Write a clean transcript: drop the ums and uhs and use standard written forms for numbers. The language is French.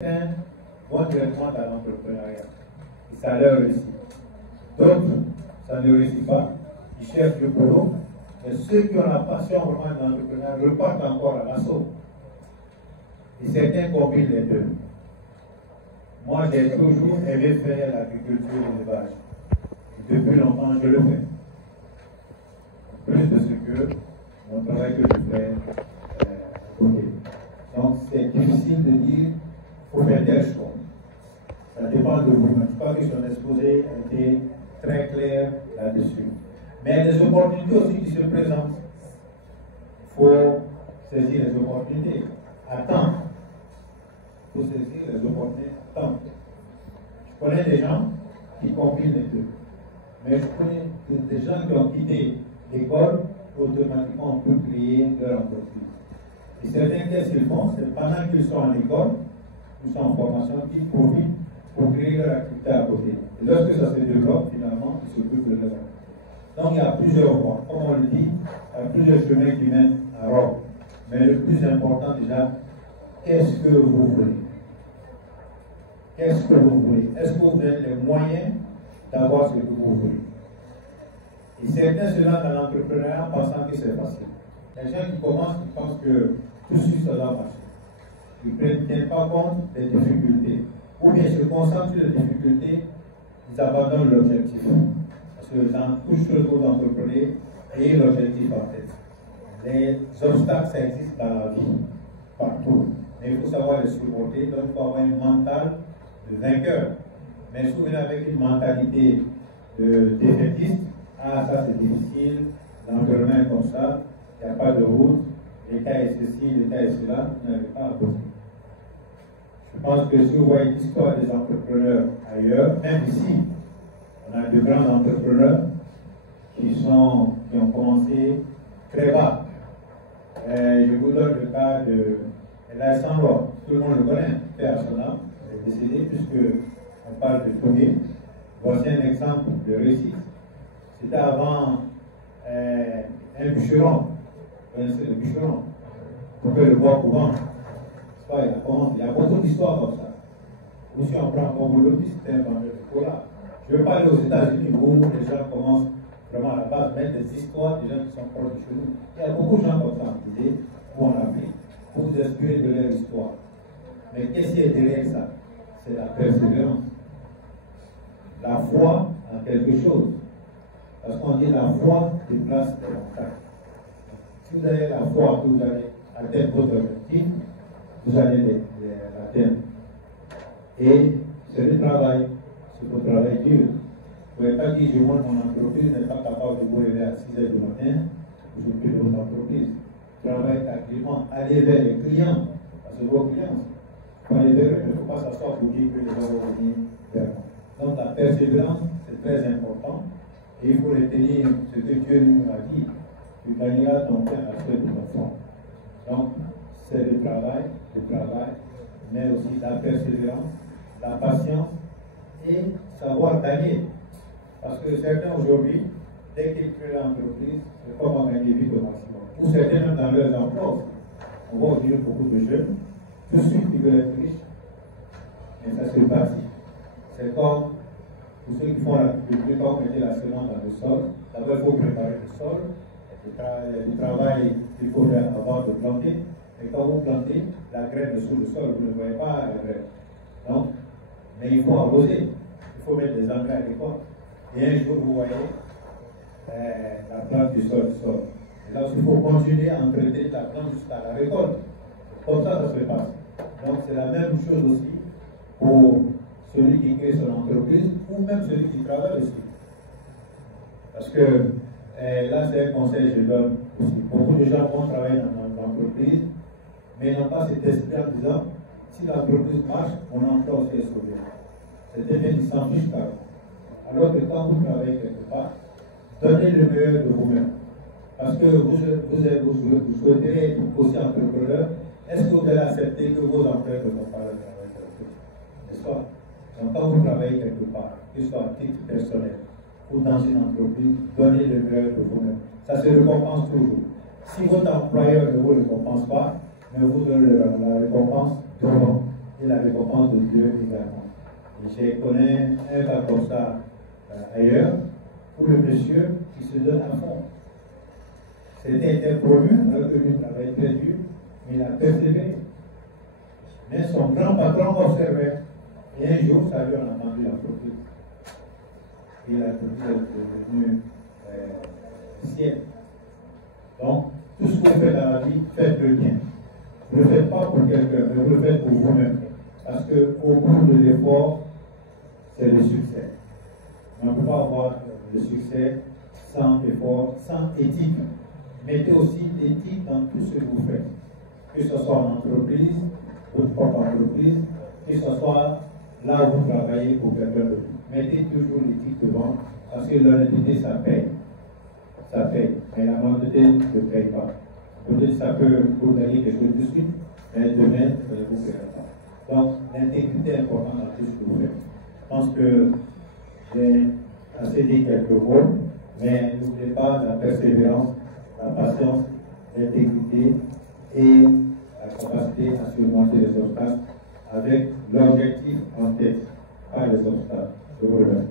Certains vont directement dans l'entrepreneuriat et ça leur réussit. D'autres, ça ne réussit pas, ils cherchent le boulot, mais ceux qui ont la passion vraiment de l'entrepreneuriat repartent encore à l'assaut. Et certains combinent les deux. Moi, j'ai toujours aimé faire l'agriculture et l'élevage. Depuis longtemps, je le fais. Plus de ce que mon travail que je fais à côté. Donc, c'est difficile de dire faut faire tel choix. Ça dépend de vous. Je crois que son exposé a été très clair là-dessus. Mais des opportunités aussi qui se présentent. Il faut saisir les opportunités. Attendre. Il faut saisir les opportunités. Attendre. Je connais des gens qui combinent les deux. Mais je connais des gens qui ont quitté l'école, automatiquement on peut créer leur entreprise. Et certains, qu'est-ce qu'ils font? C'est pendant qu'ils sont en école, ils sont en formation, qu'ils profitent pour créer leur activité à côté. Et lorsque ça se développe, finalement, ils s'occupent de leur activité. Donc il y a plusieurs voies. Comme on le dit, il y a plusieurs chemins qui mènent à Rome. Mais le plus important déjà, qu'est-ce que vous voulez? Qu'est-ce que vous voulez? Est-ce que vous avez les moyens d'avoir ce que vous voulez? Et certains se lancent dans l'entrepreneuriat en pensant que c'est facile. Les gens qui commencent, ils pensent que tout de suite ça va marcher. Ils ne prennent pas compte des difficultés. Ou bien se concentrent sur les difficultés, ils abandonnent l'objectif. Parce que dans toute chose que vous entreprenez, ayez l'objectif en tête. Les obstacles, ça existe dans la vie, partout. Mais il faut savoir les supporter, donc il faut avoir une mentale de vainqueur. Mais si vous venez avec une mentalité de défaitiste, ah ça c'est difficile, l'environnement est comme ça, il n'y a pas de route, l'État est ceci, l'État est cela, vous n'avez pas à poser. Je pense que si vous voyez l'histoire des entrepreneurs ailleurs, même ici, on a de grands entrepreneurs qui ont commencé très bas. Je vous donne le cas de Elaïs Sanlor, tout le monde le connaît, père à son âme, il est décédé puisque on parle de premier. Voici un exemple de réussite. C'était avant un bûcheron. Vous connaissez le bûcheron? On fait le bois pour vendre. Il y a beaucoup d'histoires comme ça. Ou si on prend comme l'autre, c'était un vendeur de cola. Je ne veux pas aller aux États-Unis où les gens commencent vraiment à la base, mais des histoires des gens qui sont proches de chez nous. Il y a beaucoup de gens comme ça en Guinée ou en Afrique pour vous inspirer de leur histoire. Mais qu'est-ce qui est derrière ça? C'est la persévérance. La foi en quelque chose. Parce qu'on dit la foi déplace les montagnes. Si vous avez la foi que vous allez atteindre votre objectif, vous allez l'atteindre. Et c'est le travail. C'est votre travail dur. Vous ne pouvez pas dire, je monte mon entreprise, n'est pas capable de vous lever à 6 h du matin, vous occupez de votre entreprise. Travaillez activement, allez vers les clients. Parce que vos clients, quand les vers eux, il ne faut pas s'asseoir pour dire que les gens vont venir vers moi. Donc la persévérance, c'est très important. Et il faut retenir ce que Dieu nous a dit. Tu gagneras ton pain à ceux de ton fond. Donc, c'est le travail, mais aussi la persévérance, la patience et savoir gagner. Parce que certains aujourd'hui, dès qu'ils créent l'entreprise, c'est comment gagner vite au maximum. Ou certains même dans leurs emplois. On voit aujourd'hui beaucoup de jeunes, tout de suite ils veulent être riches, mais ça se passe. C'est comme pour ceux qui font l'agriculture, quand on met la semence dans le sol, d'abord il faut préparer le sol, il y a du travail qu'il faut faire avant de planter. Et quand vous plantez, la graine est sous le sol, vous ne voyez pas la graine. Donc, mais il faut arroser, il faut mettre des engrais agricoles. Et un jour, vous voyez la plante du sol. Et là, il faut continuer à entretenir la plante jusqu'à la récolte. Comme ça se passe. Donc, c'est la même chose aussi pour celui qui crée son entreprise ou même celui qui travaille aussi. Parce que là, c'est un conseil que je donne aussi. Beaucoup de gens vont travailler dans l'entreprise, mais n'ont pas cet esprit en disant si l'entreprise marche, mon emploi aussi est sauvé. C'est un bien qui s'en fiche carrément. Alors que quand vous travaillez quelque part, donnez le meilleur de vous-même. Parce que vous souhaiterez être aussi entrepreneur. Est-ce que vous allez accepter que vos employeurs ne vont pas le travail n'est-ce pas? Donc quand vous travaillez quelque part, que ce soit à titre personnel ou dans une entreprise, donnez le meilleur de vous-même. Ça se récompense toujours. Si votre employeur ne vous récompense pas, ne vous donne la récompense devant. et la récompense de Dieu également. Et je connais un cas comme ça ailleurs, pour le monsieur qui se donne à fond. C'était promu, alors que lui travaillait très dur, mais il a persévéré. Mais son grand patron observait. Et un jour, ça lui en a vendu l'entreprise. Et l'entreprise est devenue sienne. Donc, tout ce que vous faites dans la vie, faites-le bien. Ne le faites pas pour quelqu'un, mais vous le faites pour vous-même. Parce qu'au bout de l'effort, c'est le succès. On ne peut pas avoir le succès sans effort, sans éthique. Mettez aussi l'éthique dans tout ce que vous faites. Que ce soit en entreprise, votre propre entreprise, que ce soit là où vous travaillez pour quelqu'un d'autre. Mettez toujours l'éthique devant, parce que l'honnêteté, ça paye. Ça paye. Mais la malhonnêteté ne paye pas. Peut-être ça peut vous gagner quelque chose de suite, mais demain, vous ne paierez pas. Donc, l'intégrité est importante dans tout ce que vous faites. Je pense que j'ai assez dit quelques mots, mais n'oubliez pas la persévérance, la patience, l'intégrité et la capacité à surmonter les obstacles avec l'objectif en tête, pas les obstacles. Je vous remercie.